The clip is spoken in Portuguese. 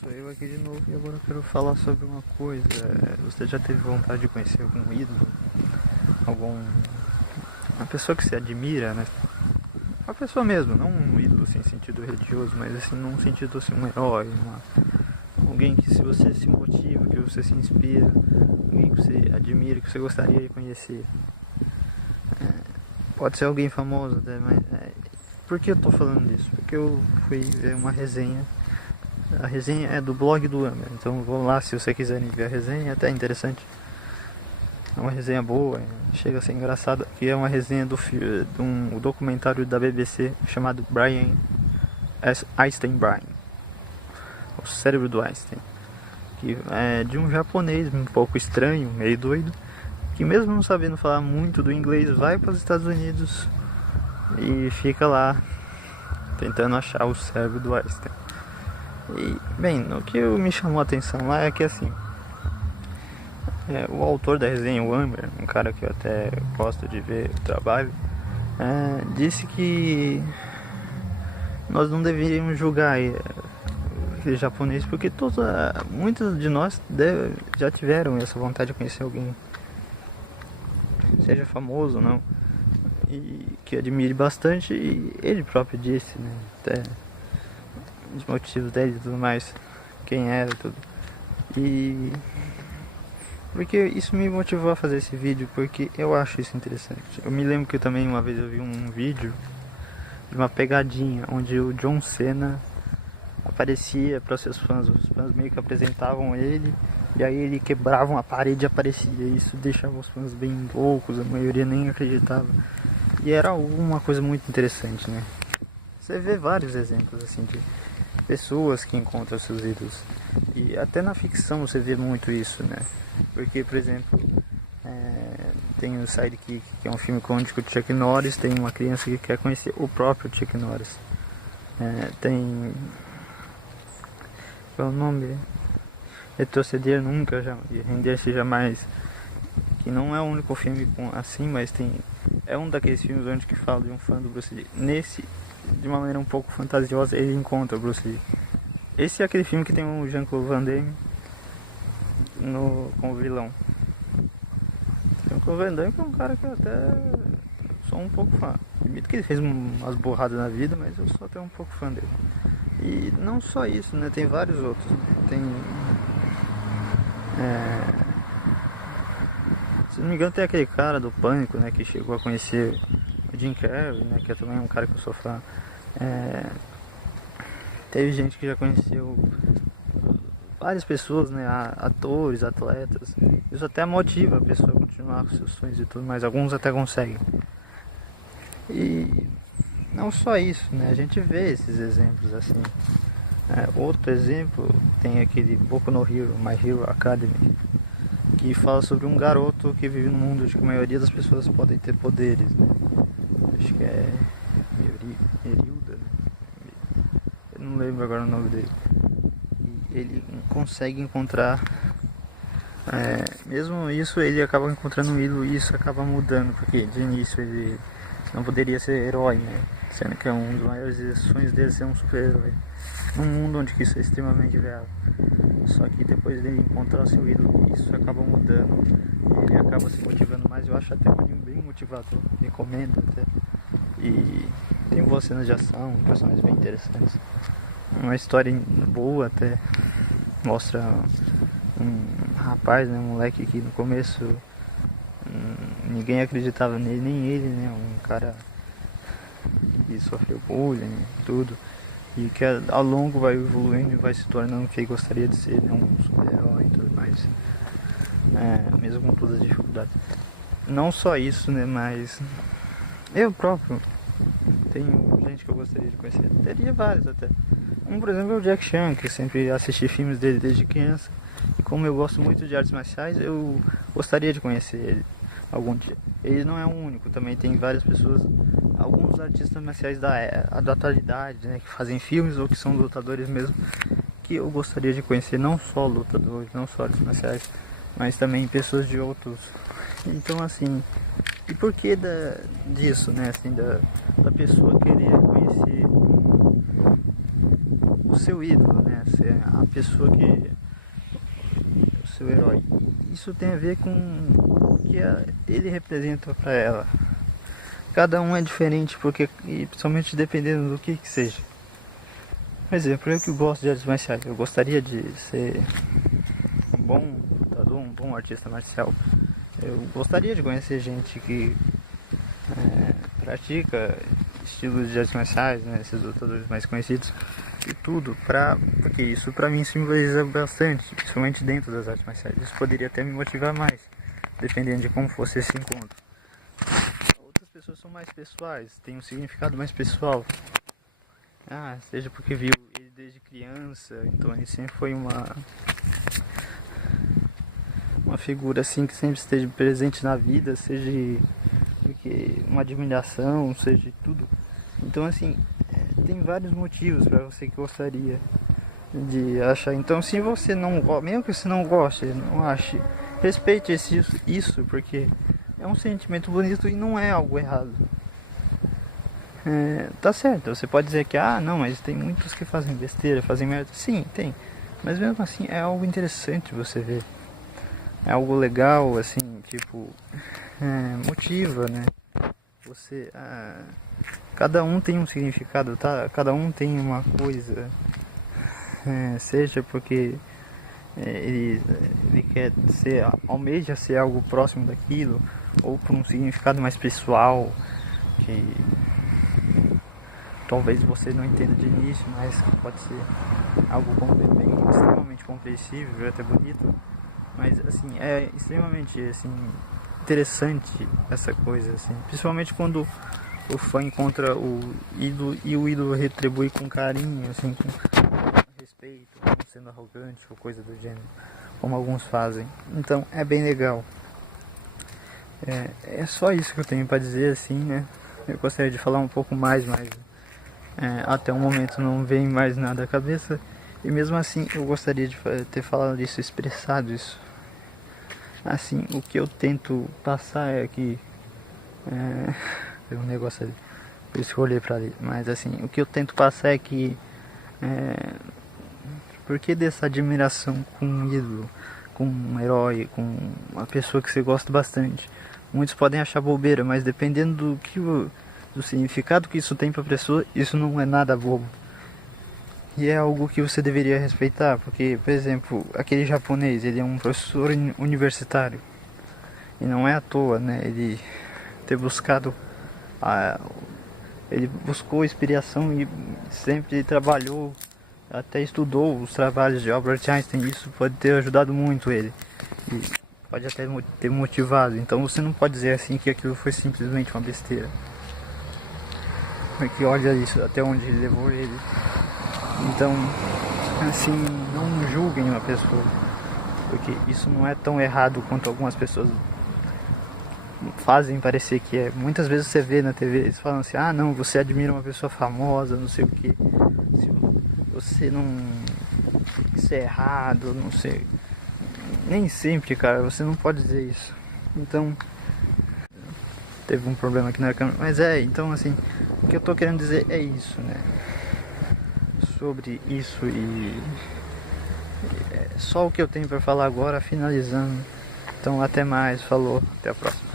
sou eu aqui de novo e agora eu quero falar sobre uma coisa. Você já teve vontade de conhecer algum ídolo? Uma pessoa que você admira, né? Uma pessoa mesmo, não um ídolo assim, em sentido religioso, mas assim, num sentido assim, um herói, alguém que se você se motiva, que você se inspira, alguém que você admira, que você gostaria de conhecer. Pode ser alguém famoso até, mas por que eu tô falando disso? Porque eu fui ver uma resenha. A resenha é do blog do Amber, então vão lá se você quiserem ver a resenha, é até interessante. É uma resenha boa, chega a ser engraçada, que é uma resenha de um documentário da BBC chamado Einstein Brain, o cérebro do Einstein, que é de um japonês um pouco estranho, meio doido, que mesmo não sabendo falar muito do inglês, vai para os Estados Unidos e fica lá tentando achar o cérebro do Einstein. E, bem, o que me chamou a atenção lá é que assim, o autor da resenha, o Amber, um cara que eu até gosto de ver o trabalho, disse que nós não deveríamos julgar aquele japonês, porque muitos de nós já tiveram essa vontade de conhecer alguém, seja famoso ou não, e que admire bastante, e ele próprio disse, né, até os motivos dele e tudo mais, quem era e tudo. E porque isso me motivou a fazer esse vídeo, porque eu acho isso interessante. Eu me lembro que também uma vez eu vi um vídeo de uma pegadinha onde o John Cena aparecia para seus fãs, os fãs meio que apresentavam ele e aí ele quebrava uma parede e aparecia. Isso deixava os fãs bem loucos, a maioria nem acreditava. E era uma coisa muito interessante, né? Você vê vários exemplos assim de pessoas que encontram seus ídolos. E até na ficção você vê muito isso, né? Porque, por exemplo, tem o Sidekick, que é um filme onde o Chuck Norris tem uma criança que quer conhecer o próprio Chuck Norris. Tem... qual é o nome? Retroceder Nunca e Render-se Jamais. Que não é o único filme assim, mas é um daqueles filmes onde que fala de um fã do Bruce Lee. Nesse, de uma maneira um pouco fantasiosa, ele encontra o Bruce Lee. Esse é aquele filme que tem o Jean-Claude Van Damme como vilão. Jean-Claude Van Damme é um cara que eu até sou um pouco fã. Admito que ele fez umas borradas na vida, mas eu sou até um pouco fã dele. E não só isso, né? Tem vários outros. Se não me engano tem aquele cara do Pânico, né? Que chegou a conhecer o Jim Carrey, né? Que é também um cara que eu sou fã. Teve gente que já conheceu várias pessoas, né? Atores, atletas. Isso até motiva a pessoa a continuar com seus sonhos e tudo, mas alguns até conseguem. E não só isso, né? A gente vê esses exemplos assim. Outro exemplo tem aquele Boku no Hero, My Hero Academy, que fala sobre um garoto que vive num mundo onde a maioria das pessoas podem ter poderes, né? Acho que é Merilda, né? Eu não lembro agora o nome dele. E ele consegue encontrar, mesmo isso ele acaba encontrando um ídolo e isso acaba mudando, porque de início ele não poderia ser herói, né? Sendo que é um dos maiores sonhos dele ser um super-herói. Num mundo onde isso é extremamente real. Só que depois dele encontrar seu ídolo, isso acaba mudando. E ele acaba se motivando mais. Eu acho até um anime bem motivador. Recomendo até. E tem boas cenas de ação, personagens bem interessantes. Uma história boa até. Mostra um rapaz, né, um moleque que no começo ninguém acreditava nele, nem ele, né? Um cara que sofreu bullying e tudo. E que ao longo vai evoluindo e vai se tornando o que ele gostaria de ser, né? Um super-herói e tudo mais. Mesmo com todas as dificuldades. Não só isso, né? Mas eu próprio tenho gente que eu gostaria de conhecer. Teria vários até. Por exemplo, é o Jack Chan, que eu sempre assisti filmes dele desde criança. E como eu gosto muito de artes marciais, eu gostaria de conhecer ele algum dia. Ele não é o único, também tem várias pessoas, alguns artistas marciais da atualidade, né, que fazem filmes ou que são lutadores mesmo, que eu gostaria de conhecer, não só lutadores, não só artes marciais, mas também pessoas de outros. Então assim, e por que disso, né, assim, da pessoa querer conhecer o seu ídolo, né? Ser a pessoa que o seu herói. Isso tem a ver com o que ele representa para ela. Cada um é diferente, porque, e principalmente dependendo do que seja. Por exemplo, eu que gosto de artes marciais, eu gostaria de ser um bom lutador, um bom artista marcial. Eu gostaria de conhecer gente que pratica estilos de artes marciais, né, esses lutadores mais conhecidos e tudo, porque isso pra mim simboliza bastante, principalmente dentro das artes marciais. Isso poderia até me motivar mais, dependendo de como fosse esse encontro. Outras pessoas são mais pessoais, têm um significado mais pessoal. Seja porque viu ele desde criança, então ele sempre foi uma figura assim que sempre esteja presente na vida, seja porque uma admiração, seja de tudo. Então assim, tem vários motivos para você que gostaria de achar. Então se você não gosta, mesmo que você não goste, não ache, respeite isso, porque é um sentimento bonito e não é algo errado. Tá certo, você pode dizer que não, mas tem muitos que fazem besteira, fazem merda. Sim, tem, mas mesmo assim é algo interessante você ver. É algo legal, assim, tipo, motiva, né? Você, cada um tem um significado, tá? Cada um tem uma coisa, seja porque ele quer ser, almeja ser algo próximo daquilo, ou por um significado mais pessoal, que talvez você não entenda de início, mas pode ser algo bem, extremamente compreensível, até bonito. Mas assim, é extremamente assim, interessante essa coisa, assim, principalmente quando o fã encontra o ídolo e o ídolo retribui com carinho, assim, com respeito, não sendo arrogante ou coisa do gênero, como alguns fazem. Então é bem legal. É só isso que eu tenho para dizer, assim, né? Eu gostaria de falar um pouco mais, mas até o momento não vem mais nada à cabeça. E mesmo assim eu gostaria de ter falado isso, expressado isso. Assim, o que eu tento passar é que tem um negócio ali, por isso que eu olhei pra ali. Mas assim, o que eu tento passar é que por que dessa admiração com um ídolo, com um herói, com uma pessoa que você gosta bastante? Muitos podem achar bobeira, mas dependendo do significado que isso tem pra pessoa, isso não é nada bobo. E é algo que você deveria respeitar, porque, por exemplo, aquele japonês, ele é um professor universitário. E não é à toa, né, ele ter buscado, ele buscou inspiração e sempre trabalhou, até estudou os trabalhos de Albert Einstein. Isso pode ter ajudado muito ele, e pode até ter motivado. Então você não pode dizer assim que aquilo foi simplesmente uma besteira. Porque olha isso, até onde ele levou ele. Então, assim, não julguem uma pessoa, porque isso não é tão errado quanto algumas pessoas fazem parecer que é. Muitas vezes você vê na TV, eles falam assim, não, você admira uma pessoa famosa, não sei o que, se você não... isso é errado, não sei. Nem sempre, cara, você não pode dizer isso. Então, teve um problema aqui na câmera, mas então assim, o que eu tô querendo dizer é isso, né? Sobre isso, e é só o que eu tenho para falar agora, finalizando. Então até mais, falou, até a próxima.